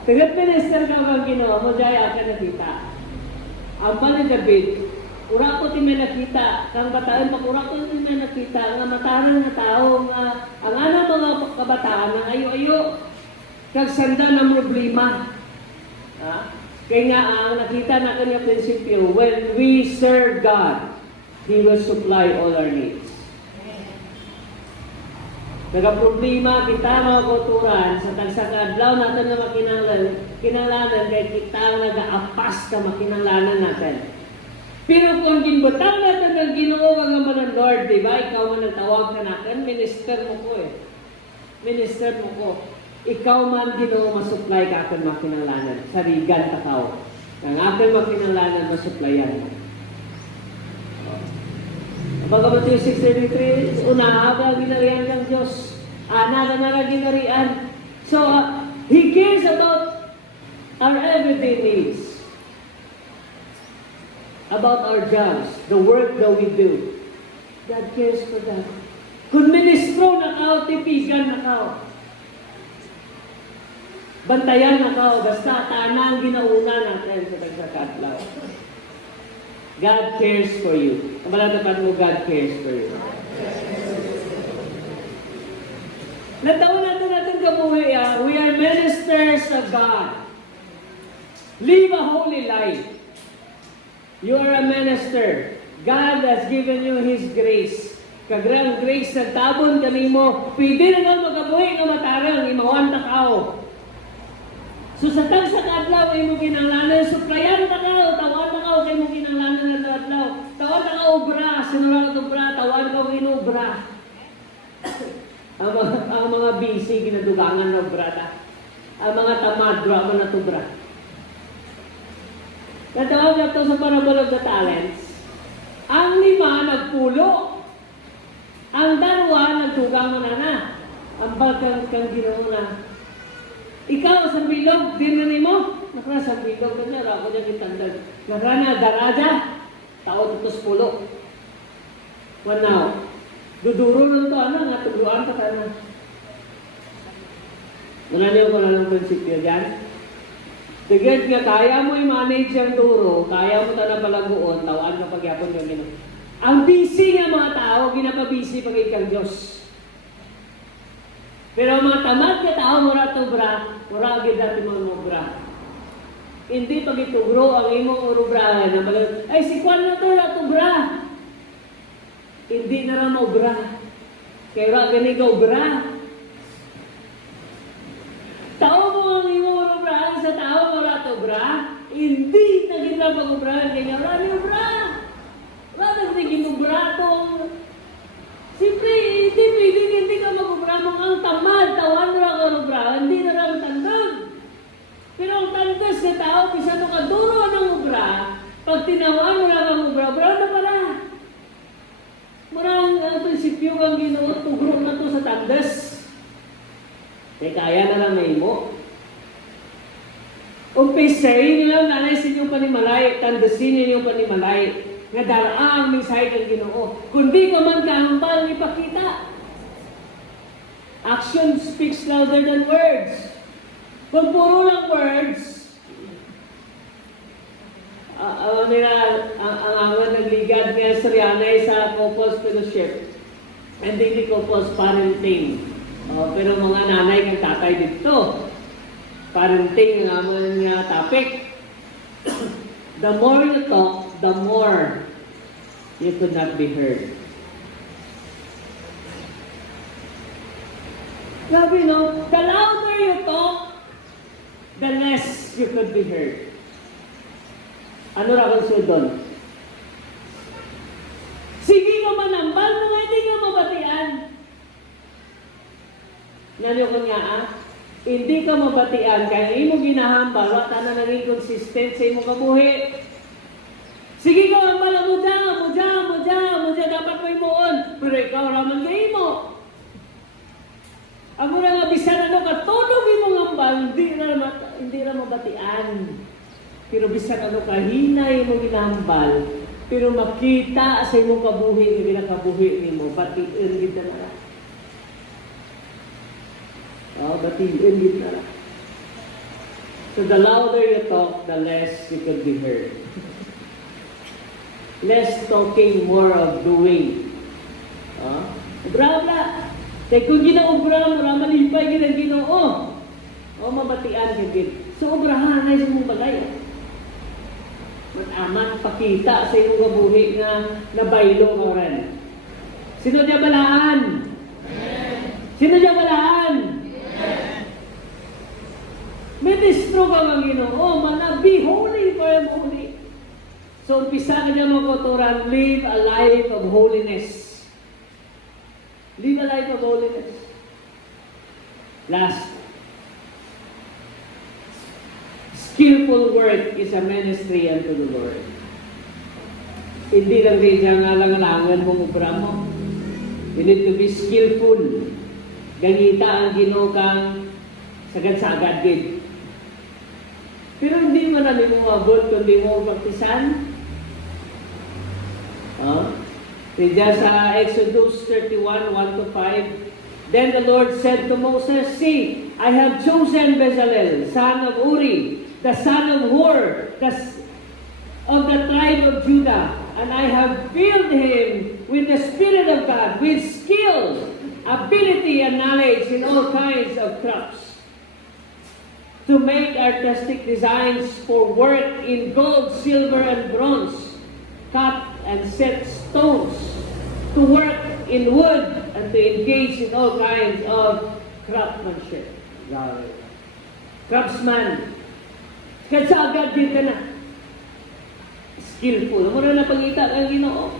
Tagat minister ka bang Ginoo, mo daya ka nakita. Ang pala David, ura ko ti may nakita, kang bataan pag ura ko ti may nakita, nga mataran nga tao, nga ang anang mga kabataan na ayo-ayo, kag sanda ng problema. Kaya nga ang nakita na kanya prinsipyo, when we serve God, He will supply all our needs. Nagaproblema kita mga kulturan sa tagsakadlaw natin na kinanglanan kaya kita nag-aapas ka makinanglanan natin. Pero kung ginbutang natin ng Ginoo nga man ng Lord, di ba? Ikaw man nagtawag ka natin, minister mo ko eh. Minister mo ko. Ikaw man Ginoo masupply ka akin makinanglanan. Sarigan ka tao. Ang akin makinanglanan masupplyan mo. Pagka Matthew 6:33, una ba ginarian ng Diyos? Ana na ginarian. So, He cares about our everyday needs. About our jobs, the work that we do. God cares for that. Kung ministro na kao, tipigan na kao. Bantayan na kao, basta tanang ginauna natin sa tagsakadlaw. God cares for you. Kamalatapan mo, God cares for you. Nataon natin kabuhi, we are ministers of God. Live a holy life. You are a minister. God has given you His grace. Kagrang grace na tabon kanimo, pwede na nga magabuhi nga matarang, imawan ta kao. So sa tag sa kadlaw imo kinanglanan, suplayan ta kao, tawan ta kao kay mo kinanglanan na kadlaw. Tawan ta ka obra, sinura ka obra, tawan ka inobra. ang mga busy ginadugangan na obra ta. Ang mga tamad dra man na tubra. Natawag na ito sa parable of the talents. Ang 5 nagpulo. Ang 2 nagtugang mo na. Ang balkang kang Ginoo na. Ikaw sa bilog, din na mo. Nakra sa bilog ka niya, ako niya kitandag. Nakra na, daraja, taon ito 10. Wanaw. Duduro na ito, nga tuluan ka na. Wala niyo ko na ng prinsipyo dyan. Tigad nga, kaya mo i-manage ang duro, kaya mo na palaguon, tawaan ka pagyapon ka gano'n. Ang busy nga mga tao, ginapabisi pag ikang Diyos. Pero mga tamad ka tao, mura tubra, mura agad natin mga mubra. Hindi pag itubro ang imong urubrahan, ay si Juan na ito na tubra. Hindi na rin mubra. Kaya ra gani ka obra. Tao mo ang imong obrahan sa tao mo ra to obra. Hindi na gina pag-obrahan kaya ra ni obra. Ra na ginobra tong siyempre, hindi ka mag-obra mo ang tamad, tawan mo lang ang obra, hindi na lang tandog. Pero ang tandas sa tao, pisa nung kaduro ng obra, pag tinawaan mo lang ang obra, obra na pala. Marang prinsipyo ang Ginoo, tugro na to sa tandas. Kaya na lang may mo. Umpisayin niyo lang nanay sa inyong panimalay, tandasin niyo yung panimalay, nga daraang mensahe ng Ginoo. Kundi ka man kahambal, ipakita. Action speaks louder than words. Kung puro lang words, ang awan nagligad nga sa Rianay sa couples fellowship and hindi couples parenting. Pero mga nanay kang tatay dito, parenting ang amon nga topic. The more you talk, the more you could not be heard. Sabi no, the louder you talk, the less you could be heard. Ano ra ang sudon? Sige ka manambal, mga hindi ka mabatian. Nanyo ko nga hindi ka mabatian, kaya imo ginahambal, wata na naging consistent sa imo kabuhi. Sige ka hambal, mudya, dapat may moon, pero ikaw raman kayo mo. Ang muna nga bisan ano ka, tulog imong hambal, hindi na mabatian. Pero bisan ano ka, hinay mo ginahambal, pero makita sa imong kabuhi, yung ginakabuhi mo, batiin kita na lang. Batiin kita na lang. So the louder you talk, the less you could be heard. Less talking, more of doing. Obra. Kaya kung ginaobra mo, malipay ginang Ginoo. Mabatian ka din. So obrahan na sa mong bagay. Mataman, pakita sa iyong kabuhi na nabaylo ka rin. Sino niya balaan? Sino niya balaan? Ministro ka ng Ginoo, be holy for Him holy. So umpisa ka niya magkuturan, live a life of holiness. Live a life of holiness. Last, skillful work is a ministry unto the Lord. Hindi lang rin siya nga langalangan mong ubra mo. You need to be skillful. Gangita ang Ginoo kang sagad-sagad din. Pero hindi mo namin mo abot kundi mo praktisan. Diyan sa Exodus 31, 1-5, Then the Lord said to Moses, See, I have chosen Bezalel, son of Uri, the son of Hur, of the tribe of Judah, and I have filled him with the Spirit of God, with skill, ability, and knowledge in all kinds of crafts, to make artistic designs for work in gold, silver, and bronze, cut and set stones, to work in wood, and to engage in all kinds of craftsmanship. Craftsman. Katsagad din ka na. Skillful. Ano na pagkita ang Ginoo?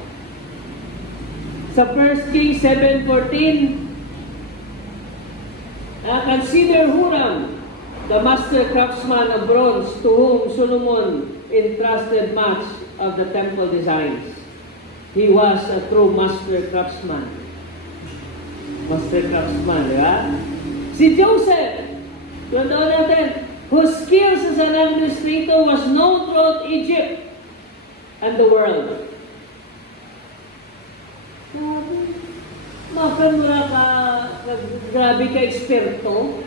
Sa 1 Kings 7:14, consider Huram, the master craftsman of bronze, to whom Solomon entrusted much of the temple designs. He was a true master craftsman. Master craftsman, di ba? Si Joseph, tandaan natin, whose skills as an administrator was known throughout Egypt and the world. Makan mo na grabe ka eksperto.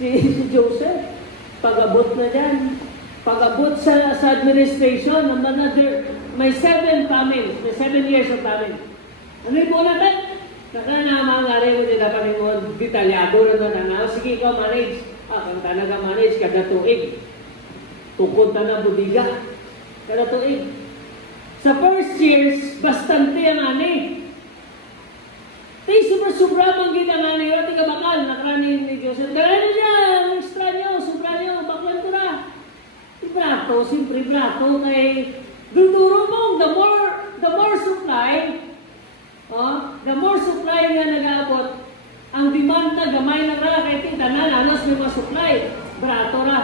si Joseph, pag-abot na dyan. Pag-abot sa administration, ng manager, may 7 famines, may 7 years of famine. Ano yung po natin? Kaya na mga ngari mo din dapat yung detalyado na na. Sige, ikaw manage. Kung talaga manage, kada tuig. Tukod na na budiga. Kada tuig. Sa first years, bastante ang ani. sobra mang ginangan niyo, tiga bakal, nakrani ni Joseph. Gano'n niya, extra niyo, sobra niyo, baklan ko na. Brato, siyempre brato, kay duduro mo, the more supply, the more supply nga nag-aabot, ang demand na gamay na ra, kaya tingnan anos may mga supply, brato ra.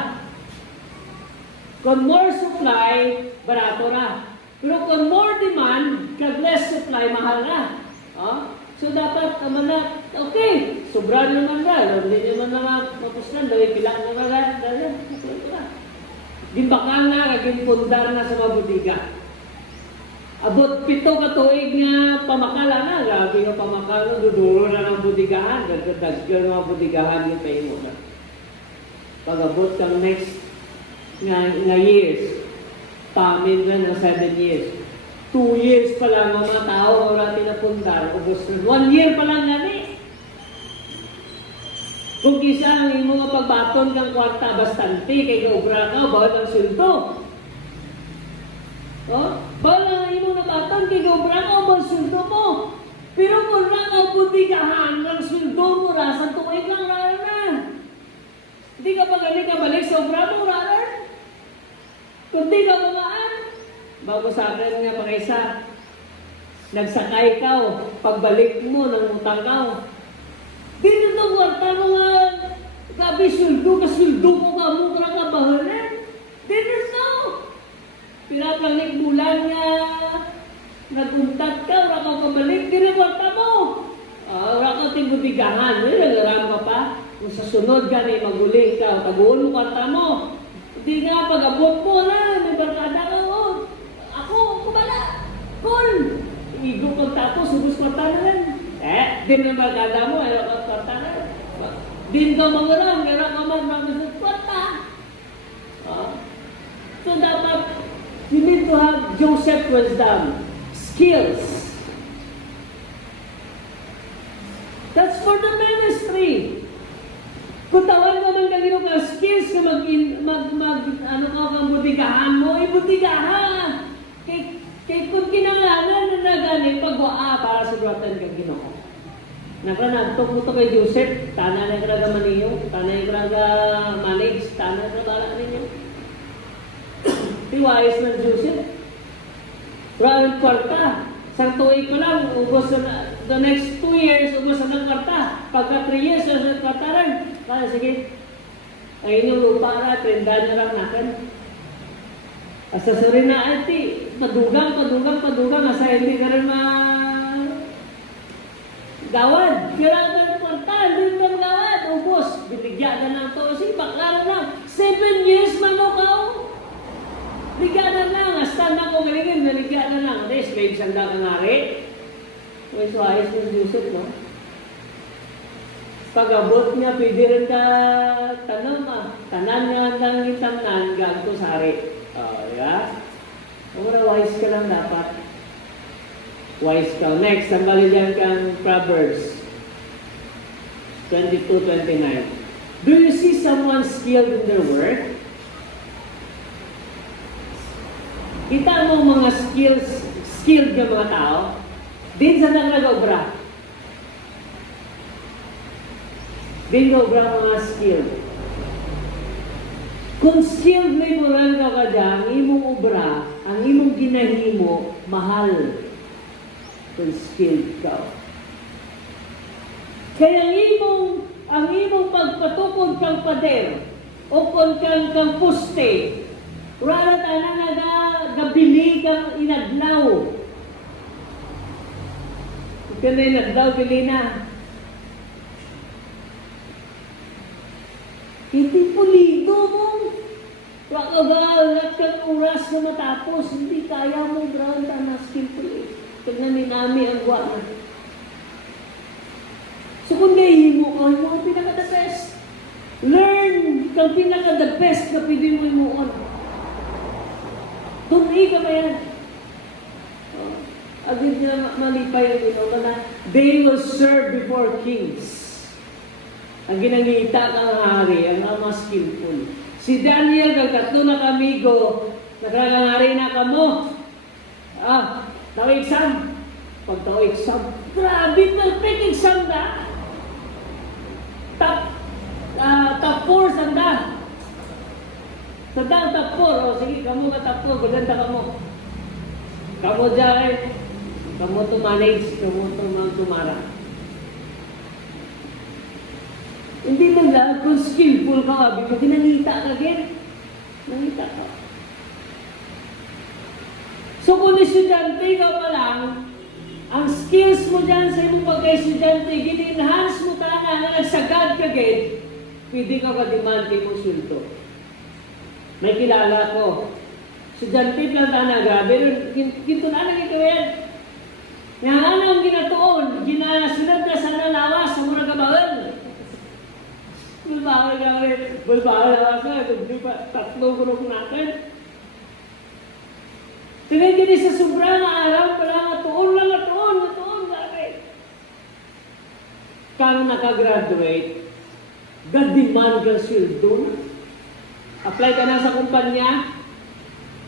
Kung more supply, barato ra. Pero kung more demand, kag less supply, mahal na. So dapat naman na, okay, sobra naman ra. Hindi naman na mapuslan, dahil pilang na ra. Gimbaka nga, kaging pundar na sa mga budiga. Abot 7 ka tuig nga pamakala na. Grabe nga pamakala, duduro na ng budigahan. Gagdagal mga budigahan yung payo mo na. Pag-abot kang next nga years, pamin na ng 7 years. 2 years pa lang ang mga tao wala tinapundar. 1 year pa lang gani. Kung kisa ang imo nga pagbaton kang kwarta bastante, kay gaubra ka, bawal ang sulto. Bawal ang imo nabaton, kay gaubra ka, bawal sulto mo. Pero kung lang ang butigahan, ang sulto mo, rasan tukoy lang rara na. Hindi ka pa galing ka balik sa obra mo, rara. Kung di ka umaan, bago sa akin nga pakisa, nagsakay ka, pagbalik mo, nang utang ka. Dito itong kwarta mo nga, gabi suldo, kasuldo ko ka mo, karang kabahanan. Dito ito. Pinaplanik bulan nga, naguntat ka, wala ka pabalik, dito kwarta mo. Wala ka tingbudigahan, nagaram ka pa. Kung sa sunod ka na maguling ka, taguon mo kwarta mo. Hindi nga, pag-abot mo na, may barkada ka, ako, kumala, cool. Igo kong tapos, subos kwarta na rin. Din ang barkada mo, ayaw ka kwarta na rin. Din ka mangarang, meron ka mag-magasot kwarta. So dapat, you need to have Joseph wisdom, skills. That's for the ministry. Kung tawag mo man kagino ka skills ka ano ka kang butigahan mo, butigahan. Kay kung kinanglanan na nagani, pagwaa para sa duwatan kang Ginoo. Nagranagtok mo to kay Joseph, tanay na karaga maniyo, tanay na karaga manage, tanay na bala ninyo. Tiwais ng Joseph. Maraming kwarta. Sang tuig pa lang, ubos na, the next 2 years, ubos na ng kwarta. Pagka 3 years, ubos na kwarta rin. Kaya sige, ang inyong lupa na, trendan na lang natin. Asa sa rin na, ati, padugang, asa hindi ka rin gawad. Kailangan ka ng kwarta, hindi ka gawad. Ubos, binigyan na lang to. Sige, baklaran lang. 7 years man mo ka, bigyan na lang, hasta na ko galigin, naligyan na lang. Ate, slave sanda ka nga rin. May suayos ng Joseph, no? Pag-abot niya, pwede rin ka tanong, tanan nga ang itamnan, gagto sari. Diba? Mura, wise ka lang dapat. Wise ka. Next, ang baligyan kang Proverbs 22-29. Do you see someone skilled in their work? Kita mo mga skilled ng mga tao, din sa nag-obra. Din obra mga skilled. Kung skilled may moral ka ka dyan, ang imong obra, ang imong ginahimo, mahal. Kung skilled ka. Kaya ang imong pagpatukod kang pader, o kung kang puste, wala na gabili kang inaglaw. Kaya na inaglaw, bili na. Hindi pulido mo. Wakabalat kang oras na matapos, hindi kaya mo ground na skillful. Tignan ni nami ang guwa na. So kung gahin mo, mo ang pinaka-the best. Learn kang pinaka-the best na pwede mo imuon. Tunay ka ba yan? Agad niya malipay ang ino na they will serve before kings. Ang ginangita ng hari, ang ama skillful. Si Daniel, kagtatlo na kamigo, nagragangari na kamo. Tao exam. Pag tao exam, Grabe, perfect exam na. Top 4 sanda. Sanda ang top 4. O sige, kamu ka top 4. Gaganda ka mo. Kamu dyan. Kamu to manage. Kamu to tumara. Hindi lang lang kung skillful ka, abi mo, nangita ka again. Nangita ka. So kung estudyante ka pa lang, ang skills mo dyan sa imong pagka-estudyante, gin-enhance mo talaga na nagsagad ka again, pwede ka ka-demand mo sulto. May kilala ko. Estudyante lang na grabe, ginto na lang ito yan. Nga ang ginatuon, ginasunod na sa nalawas, sa muna kabawal. Bulbahan na sa hindi pa tatlong gulong natin. Tingnan gini sa sobrang araw pala nga tuon lang nga tuon bakit? Kang nakagraduate, God-demand kang sweldo. Apply ka na sa kumpanya.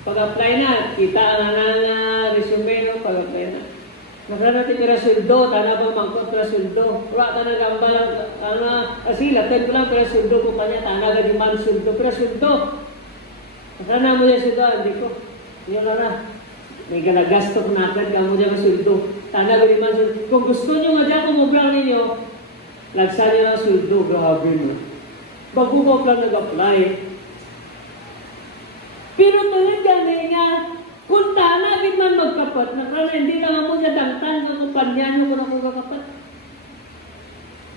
Pag-apply na, kita ang resume no, pag-apply na. Nakaranating pera sweldo, tana bang mangkot pera sweldo. Wala ka nagambal, kasi latin ko lang pera sweldo ko kanya, tana ka demand sweldo, pera sweldo. Nakarana mo yung sweldo, hindi ko. Yan na. May galagasto ko natin, kaya mo dyan ka sweldo. Tana ka demand sweldo. Kung gusto nyo nga dyan, kumublang ninyo, lagsan nyo ang sweldo, grabe mo. Bago ko lang nag-apply. Pero tuloy gani nga, kung tanagin man magkapat, nakala hindi na mo niya dangtan ng kumpanya nyo kung ako kakapat.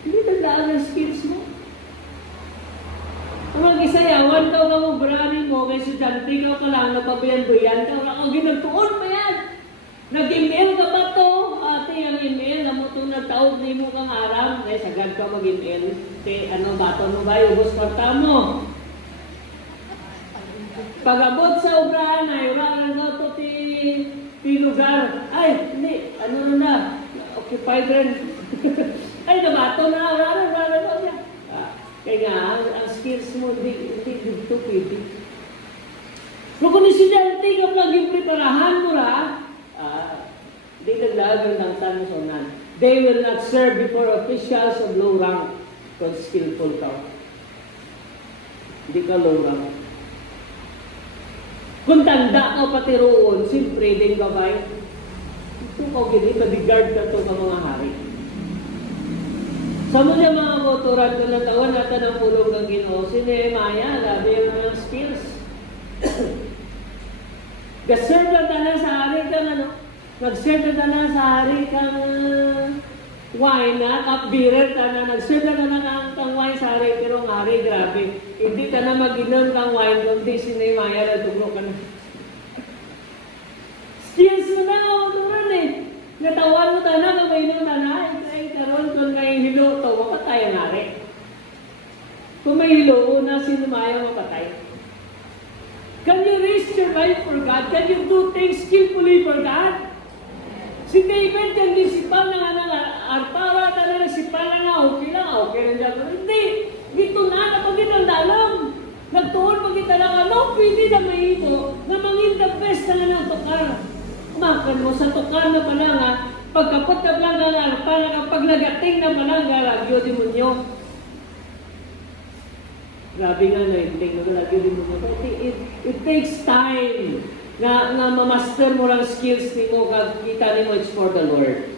Hindi tandaan ang skills mo. Kung mag-isayawan daw ka mo, branin mo, kay estudyante ka pa lang, napabayan-bayan ka, wala kang ginagtuon pa yan. Nag-email ka ba to? Ate, ang email, na mo itong nagtaog ni mo kang aram, ay sagad ka mag-email. Kay ano, baton mo ba, ubos kwarta mo. Pag-abot sa obrahan ay wala na ito ti lugar. Ay, hindi. Ano na? Occupied rin. Ay, nabato na. Wala na niya. Kaya nga, ang skills mo, hindi dito pwede. Pero kung estudyante ka laging preparahan mo ra, hindi naglalag yung tangtan mo sa unan. They will not serve before officials of low rank kung skillful ka. Hindi ka low rank. Kung tanda ka pati roon, siyempre din gabay. Ito ko gini, bodyguard ka ito ng mga hari. Sa mga mga motoran ko na tawan natin ang pulong ng Ginoo, si Nehemiah, labi yung mga skills. Nag-serve na tanan sa hari kang ano? Nag-serve na tanan sa hari kang wine na, kapbirer tanan. Nag-serve na tanan kang wine sa hari, pero ang hari, grabe. Hindi ka na mag-inom kang wine, kundi si Nehemiah na tugro ka na. Skills mo na, turan eh. Natawan mo tanan, kung may inom tanan, ay karoon kung may hilo, to, mapatay ang hari. Kung may hilo, una si Nehemiah mapatay. Can you risk your life for God? Can you do things skillfully for God? Si David, kung disipal na nga artara, tanan nagsipal na nga, okay na dyan. Hindi, dito na, napagit ang dalam. Nagtuon pag kita lang, ano, pwede na may ito, na mangin the best na ng tukar. Makan mo, sa tukar na pala nga, pagkapot ka lang nga, parang pag nagating na pala nga, lagyo demonyo. Grabe nga na, hindi nga lagyo demonyo. It takes time na mamaster mo lang skills ni mo, kita ni mo, it's for the Lord.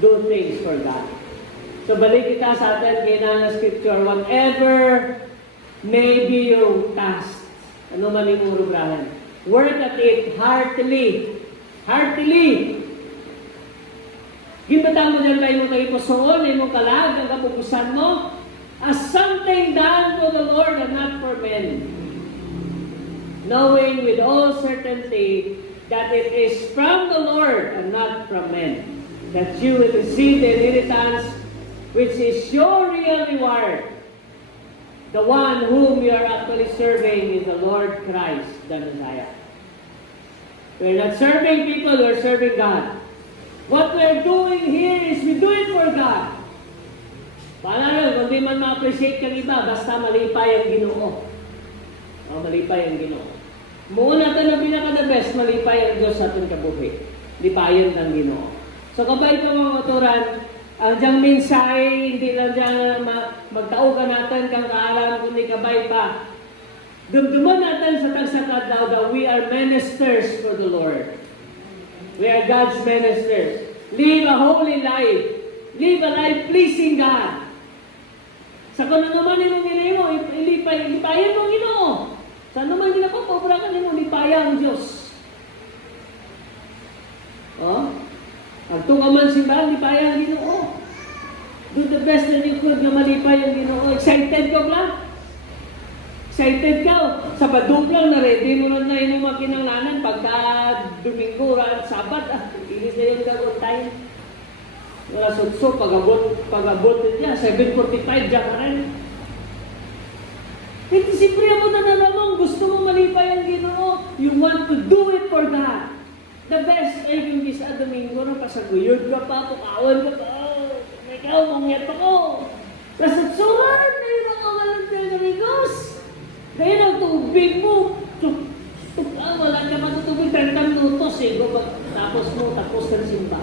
Do things for God. So balik kita sa atin, kailangan scripture, whatever may be your task, ano man yung rubrahan, work at it heartily. Heartily. Gibatang mo dyan ba yung kagipusoon, yung kalag, ang kapupusan mo, as something done for the Lord and not for men. Knowing with all certainty that it is from the Lord and not from men, that you will receive the inheritance which is your real reward. The one whom you are actually serving is the Lord Christ, the Messiah. We're not serving people, we're serving God. What we're doing here is we do it for God. Paano yun, kung di man ma-appreciate kang iba, basta malipay ang Ginoo. Malipay ang Ginoo. Muna ito na pinaka-the best, malipay ang Diyos sa ating kabuhi. Lipayan ng Ginoo. So kabay pa mga motoran, ang diyang mensahe, hindi lang diyang magtao ka natin kang kaalam kundi kabay pa. Dumduman natin sa tagsakat daw that we are ministers for the Lord. We are God's ministers. Live a holy life. Live a life pleasing God. Sa kung ano naman yung ginimo, ilipayan mo Ginoo. Sa ano man ginako, pobra ka nimo, lipaya ang Diyos. Oh? Ang tungaman simbahan, lipaya ang Ginoo. Do the best that you could na malipay ang Ginoo. Excited ka ba? Excited ka? Sa badong lang na ready mo na yung mga kinanglanan pagka Domingo, Sabat, ilis na yung gagawin tayo. Wala sutso, pag-abot niya, 7:45 dyan ka rin. Hindi siyempre mo na nalamang, gusto mo malipay ang Ginoo. You want to do it for God. The best ay yung isa Domingo na pasaguyod ka pa, pukawan ka pa, may ikaw, mangyat ako. Sa sutsuran, mayroon ka walang Domingos. Dahil ang tubig mo, wala ka matutubig 30 minutos eh. Tapos mo, tapos ng simba.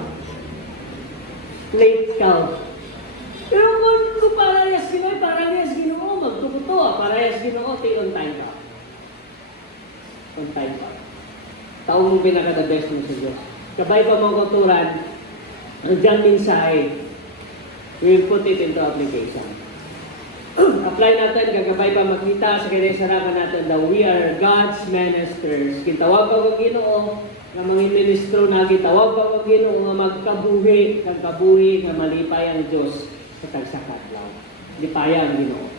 Late ka. Pero kung parehas Ginoo, magtukuto parehas Ginoo, on time ka. On time ka. Taong pinaka-the best mo sa Diyos. Kabay pa mga kulturan, ang diyang mensahe, we will put it into application. Apply natin, gagabay pa makita sa kinasarapan natin that we are God's ministers. Kitawag pa ang Ginoo, nga mga ministro na gitawag pa ang Ginoo, nga magkabuhi, nga malipay ang Diyos sa tagsakat lang. Lipaya ang Ginoo.